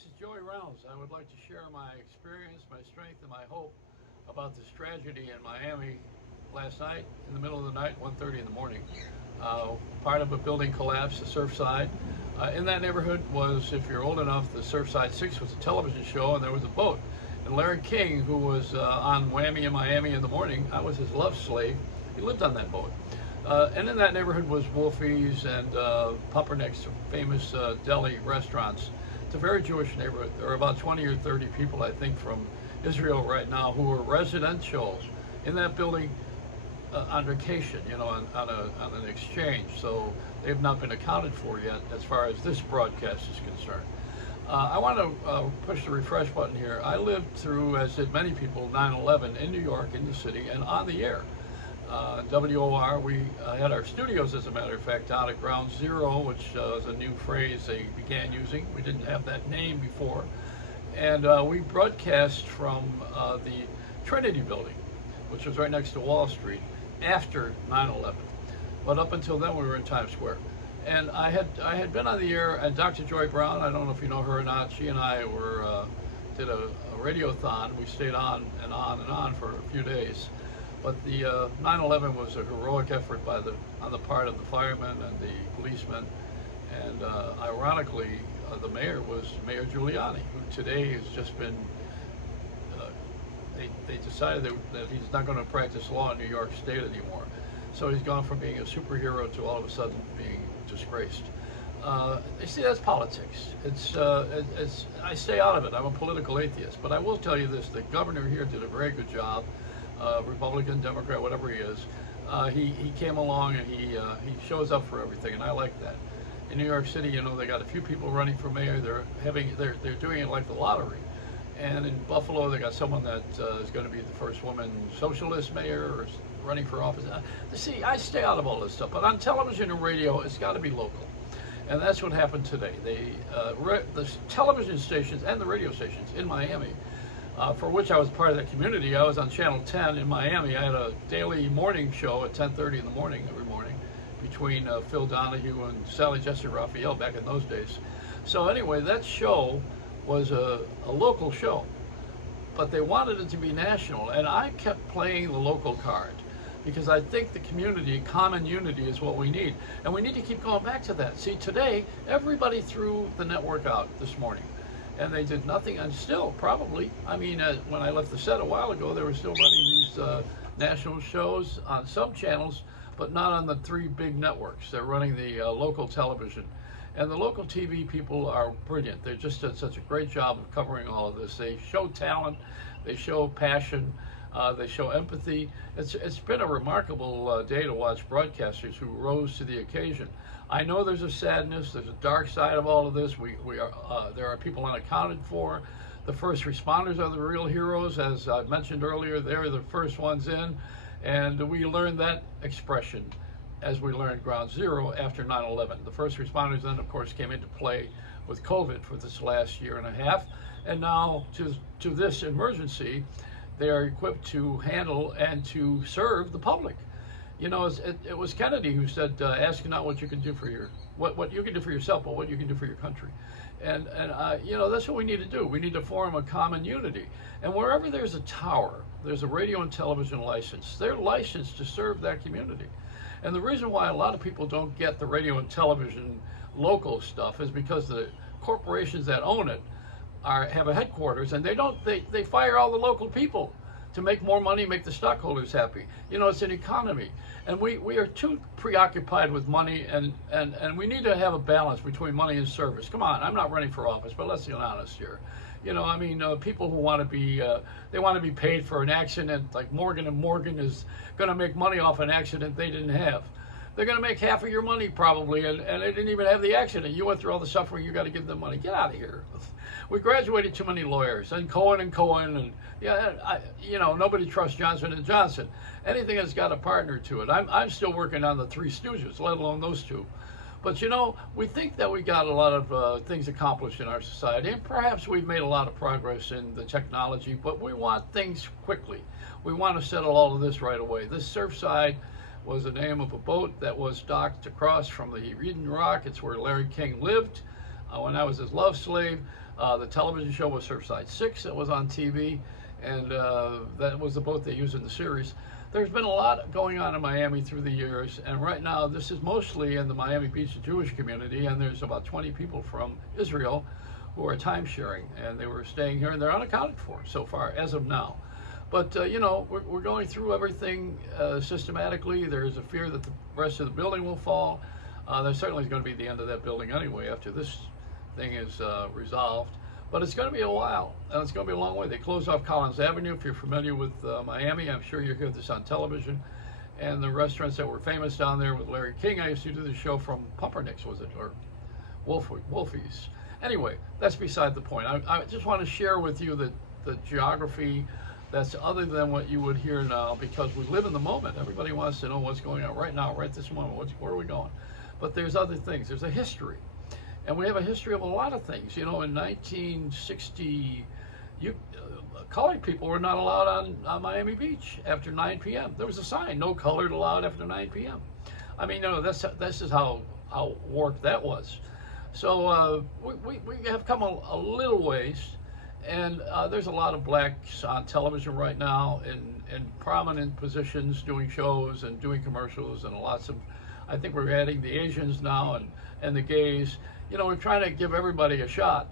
This is Joey Reynolds. I would like to share my experience, my strength, and my hope about this tragedy in Miami last night, in the middle of the night, 1:30 in the morning. Part of a building collapse, the Surfside. In that neighborhood was, if you're old enough, the Surfside 6 was a television show, and there was a boat. And Larry King, who was on Whammy in Miami in the morning, I was his love slave. He lived on that boat. And in that neighborhood was Wolfie's and Pumpernicks, famous deli restaurants. It's a very Jewish neighborhood. There are about 20 or 30 people, I think, from Israel right now who are residentials in that building on vacation, on an exchange. So they've not been accounted for yet as far as this broadcast is concerned. I want to push the refresh button here. I lived through, as did many people, 9/11 in New York, in the city, and on the air. WOR, we had our studios, as a matter of fact, down at Ground Zero, which is a new phrase they began using. We didn't have that name before. And we broadcast from the Trinity Building, which was right next to Wall Street, after 9/11. But up until then, we were in Times Square. And I had been on the air, and Dr. Joy Brown, I don't know if you know her or not, she and I did a radiothon. We stayed on and on and on for a few days. But the 9/11 was a heroic effort on the part of the firemen and the policemen, and ironically, the mayor was Mayor Giuliani, who today has just been. They decided that he's not going to practice law in New York State anymore, so he's gone from being a superhero to all of a sudden being disgraced. You see, that's politics. I stay out of it. I'm a political atheist, but I will tell you this: the governor here did a very good job. Republican, Democrat, whatever he is, he came along and he shows up for everything, and I like that. In New York City, they got a few people running for mayor. They're doing it like the lottery. And in Buffalo, they got someone that is going to be the first woman socialist mayor or running for office. See, I stay out of all this stuff, but on television and radio, it's got to be local. And that's what happened today. The television stations and the radio stations in Miami, for which I was part of that community. I was on Channel 10 in Miami. I had a daily morning show at 10:30 in the morning every morning between Phil Donahue and Sally Jesse Raphael back in those days. So anyway, that show was a local show, but they wanted it to be national, and I kept playing the local card because I think the community, common unity, is what we need, and we need to keep going back to that. See, today, everybody threw the network out this morning, and they did nothing, and still, probably, when I left the set a while ago, they were still running these national shows on some channels, but not on the three big networks. They're running the local television. And the local TV people are brilliant. They just did such a great job of covering all of this. They show talent, they show passion, they show empathy. It's been a remarkable day to watch broadcasters who rose to the occasion. I know there's a sadness, there's a dark side of all of this. There are people unaccounted for. The first responders are the real heroes. As I mentioned earlier, they're the first ones in. And we learned that expression as we learned Ground Zero after 9/11. The first responders then, of course, came into play with COVID for this last year and a half. And now to this emergency, they are equipped to handle and to serve the public. It was Kennedy who said, ask not what you can do for what you can do for yourself, but what you can do for your country. And that's what we need to do. We need to form a common unity. And wherever there's a tower, there's a radio and television license. They're licensed to serve that community. And the reason why a lot of people don't get the radio and television local stuff is because the corporations that own it have a headquarters, and they fire all the local people to make more money, make the stockholders happy. It's an economy, and we are too preoccupied with money, and we need to have a balance between money and service. Come on, I'm not running for office, but let's be honest here. People who want to be paid for an accident, like Morgan & Morgan is going to make money off an accident they didn't have. They're going to make half of your money probably, and they didn't even have the accident. You went through all the suffering, you got to give them money. Get out of here. We graduated too many lawyers, and Cohen, and nobody trusts Johnson & Johnson. Anything that's got a partner to it. I'm still working on the Three Stooges, let alone those two. But we think that we got a lot of things accomplished in our society, and perhaps we've made a lot of progress in the technology, but we want things quickly. We want to settle all of this right away. This Surfside was the name of a boat that was docked across from the Eden Rock. It's where Larry King lived. when I was his love slave. The television show was Surfside 6 that was on TV, and that was the boat they used in the series. There's been a lot going on in Miami through the years, and right now this is mostly in the Miami Beach Jewish community, and there's about 20 people from Israel who are time sharing, and they were staying here, and they're unaccounted for so far as of now. But we're going through everything systematically. There's a fear that the rest of the building will fall. There certainly is going to be the end of that building anyway after this thing is resolved. But it's going to be a while, and it's going to be a long way. They closed off Collins Avenue. If you're familiar with Miami, I'm sure you hear this on television. And the restaurants that were famous down there with Larry King, I used to do the show from Pumpernicks, was it, or Wolfie's? Anyway, that's beside the point. I just want to share with you the geography that's other than what you would hear now, because we live in the moment. Everybody wants to know what's going on right now, right this moment. Where are we going? But there's other things. There's a history. And we have a history of a lot of things. In 1960, colored people were not allowed on Miami Beach after 9 p.m. There was a sign, no colored allowed after 9 p.m. I mean, this is how warped that was. So we have come a little ways, and there's a lot of blacks on television right now in prominent positions, doing shows and doing commercials, and lots of, I think we're adding the Asians now and the gays. We're trying to give everybody a shot.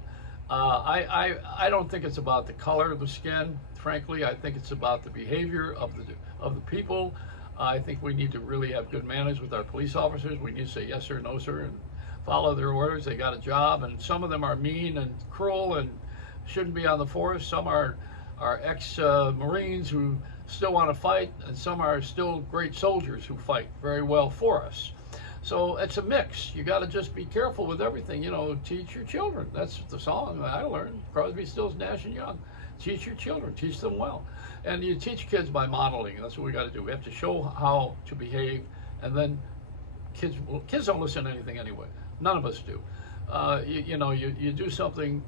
I don't think it's about the color of the skin. Frankly, I think it's about the behavior of the people. I think we need to really have good manners with our police officers. We need to say yes sir, no sir, and follow their orders. They got a job, and some of them are mean and cruel and shouldn't be on the force. Some are ex-Marines who still want to fight, and some are still great soldiers who fight very well for us. So it's a mix. You got to just be careful with everything. Teach your children. That's the song I learned. Crosby, Stills, Nash and Young. Teach your children. Teach them well. And you teach kids by modeling. That's what we got to do. We have to show how to behave, and then kids don't listen to anything anyway. None of us do. You do something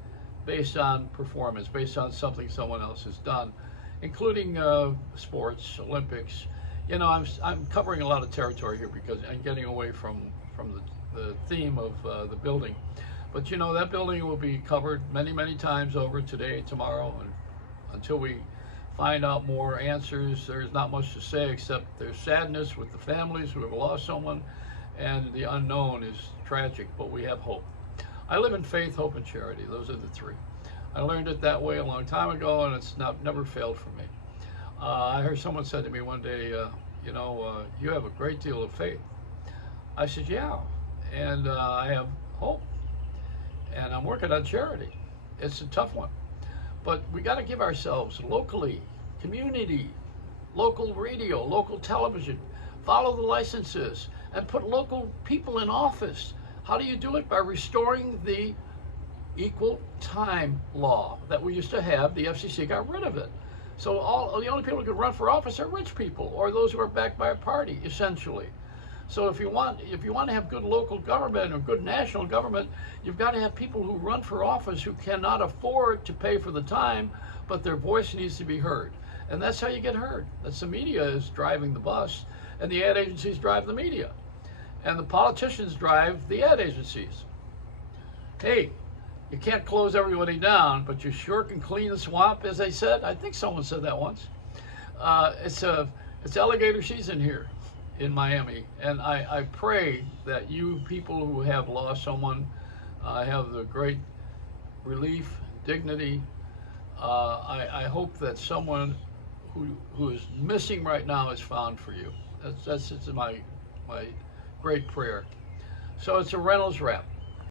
based on performance, based on something someone else has done, including sports, Olympics. I'm covering a lot of territory here because I'm getting away from the theme of the building. But that building will be covered many, many times over today, tomorrow, and until we find out more answers. There's not much to say except there's sadness with the families who have lost someone, and the unknown is tragic, but we have hope. I live in faith, hope, and charity. Those are the three. I learned it that way a long time ago, and it's never failed for me. I heard someone said to me one day, you have a great deal of faith. I said, yeah, and I have hope, and I'm working on charity. It's a tough one, but we got to give ourselves locally, community, local radio, local television, follow the licenses, and put local people in office. How do you do it? By restoring the equal time law that we used to have. The FCC got rid of it. So the only people who can run for office are rich people or those who are backed by a party, essentially. So if you want to have good local government or good national government, you've got to have people who run for office who cannot afford to pay for the time, but their voice needs to be heard. And that's how you get heard. That's the media is driving the bus, and the ad agencies drive the media. And the politicians drive the ad agencies. Hey, you can't close everybody down, but you sure can clean the swamp, as they said. I think someone said that once. It's alligator season here in Miami, and I pray that you people who have lost someone have the great relief, dignity. I hope that someone who is missing right now is found for you. That's my great prayer. So it's a Reynolds wrap.